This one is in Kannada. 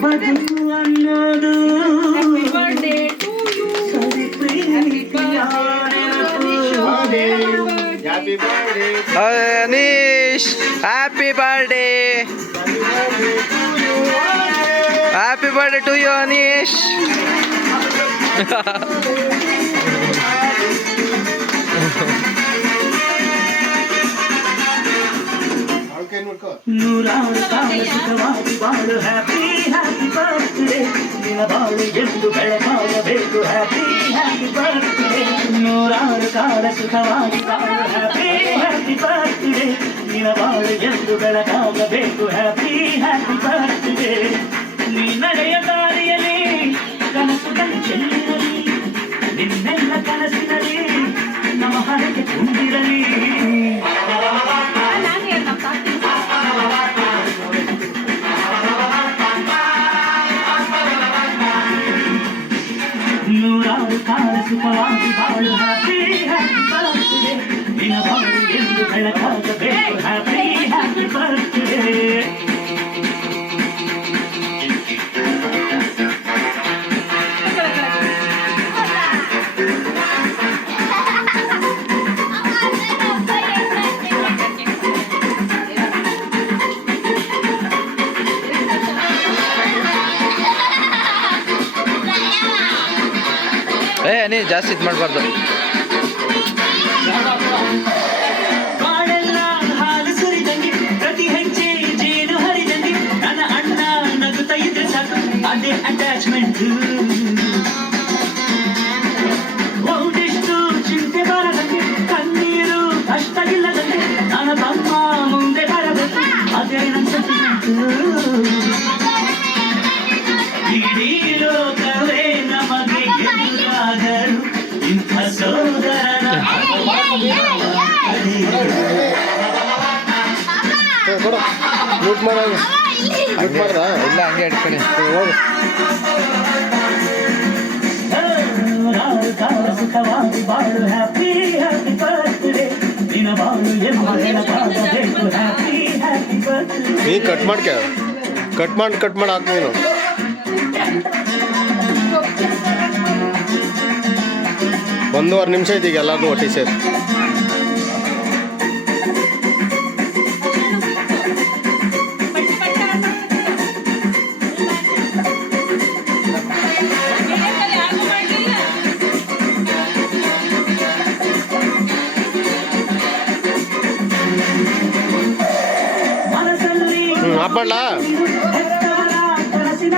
ಬದುಕು ಅನ್ನೋದು Anish happy birthday happy birthday to you Anish ನೂರಾರು ಕಾಲ ಸುಖವಾಗಿ ಬಾಳು ಹ್ಯಾಪಿ ಹ್ಯಾಪಿ ಬರ್ತ್ಡೇ ನಿನ್ನ ಬಾಳು ಎಂದು ಬೆಳಕಾಗಬೇಕು ಹ್ಯಾಪಿ ಹ್ಯಾಪಿ ಬರ್ತ್ಡೇ ನೂರಾರು ಕಾಲ ಸುಖವಾಗಿ ಬಾಳು ಹ್ಯಾಪಿ ಹ್ಯಾಪಿ ಬರ್ತ್ಡೇ ನಿನ್ನ ಬಾಳು ಎಂದು ಬೆಳಕಾಗಬೇಕು ಹ್ಯಾಪಿ ಹ್ಯಾಪಿ ಬರ್ತ್ಡೇ ನೀ ನಡೆಯ ದಾರಿಯಲ್ಲಿ ಕನಸುಗಳು ಚೆಲ್ಲಿರಲಿ ನಿನ್ನೆಲ್ಲ ಕನಸಿನಲ್ಲಿ ನಮ್ಮ ಹರಕೆ ತುಂಬಿರಲಿ ನೂರಾರು ಕಾಲ ಸುಖವಾಗಿ ಬಾಳು ಹ್ಯಾಪಿ ಹ್ಯಾಪಿ ಬರ್ತ್ಡೇ ನಿನ್ನ ಬಾಳು ಎಂದು ಬೆಳಕಾಗಬೇಕು ಹ್ಯಾಪಿ ಹ್ಯಾಪಿ ಬರ್ತ್ಡೇ ನೀ ಜಾಸ್ತಿ ಇದು ಮಾಡಬಾರ್ದು ಬಾಳೆಲ್ಲ ಹಾಲು ಸುರಿದಂಗೆ ಪ್ರತಿ ಹೆಜ್ಜೆ ಜೇನು ಹರಿದಂಗೆ ನನ್ನ ಅಣ್ಣ ನಗುತ್ತಾ ಇದ್ರೆ ಸಾಕು ಅದೇ ಅಟ್ಯಾಚ್ಮೆಂಟ್ ಒಂದಿಷ್ಟು ಚಿಂತೆ ಬರದಂಗೆ ಕಣ್ಣೀರು ಕಷ್ಟ ಇಲ್ಲದಂಗೆ ನನ್ನ ತಮ್ಮ ಮುಂದೆ ಬರಬೇಕು ಅದೇ ನನ್ನ ಸೆಂಟಿಮೆಂಟ್ ಇಡೀ ಲೋಕವೇ ನಮಗೆ ಎದುರಾದರು ಇಂಥ ಸೋದರನ ಲೂಟ್ ಮಾಡ್ರ ಇಲ್ಲ ಹಂಗೆ ಇಟ್ಕೊಳ್ಳಿ ಹೋಗು ಸುಖವಾಗಿ ಬಾಳು ಹ್ಯಾಪಿ ಹ್ಯಾಪಿ ಬರ್ತ್ಡೇ ನಿನ್ನ ಬಾಳು ಎಂದು ಬೆಳಕಾಗಬೇಕು ಹ್ಯಾಪಿ ಹ್ಯಾಪಿ ಬರ್ತ್ಡೇ ನೀ ಕಟ್ ಮಾಡ್ಕೆ ಕಟ್ ಮಾಡಿ ಹಾಕ್ ನೀನು ಒಂದೂವರೆ ನಿಮಿಷ ಇದೀಗ ಎಲ್ಲಾರ್ದು ಒಟ್ಟಿ ಸೇರಿ ಮನಸ್ಸಲ್ಲಿ ಹಾಕ್ಬಾಡ್ಲಾ ಕನಸಿನ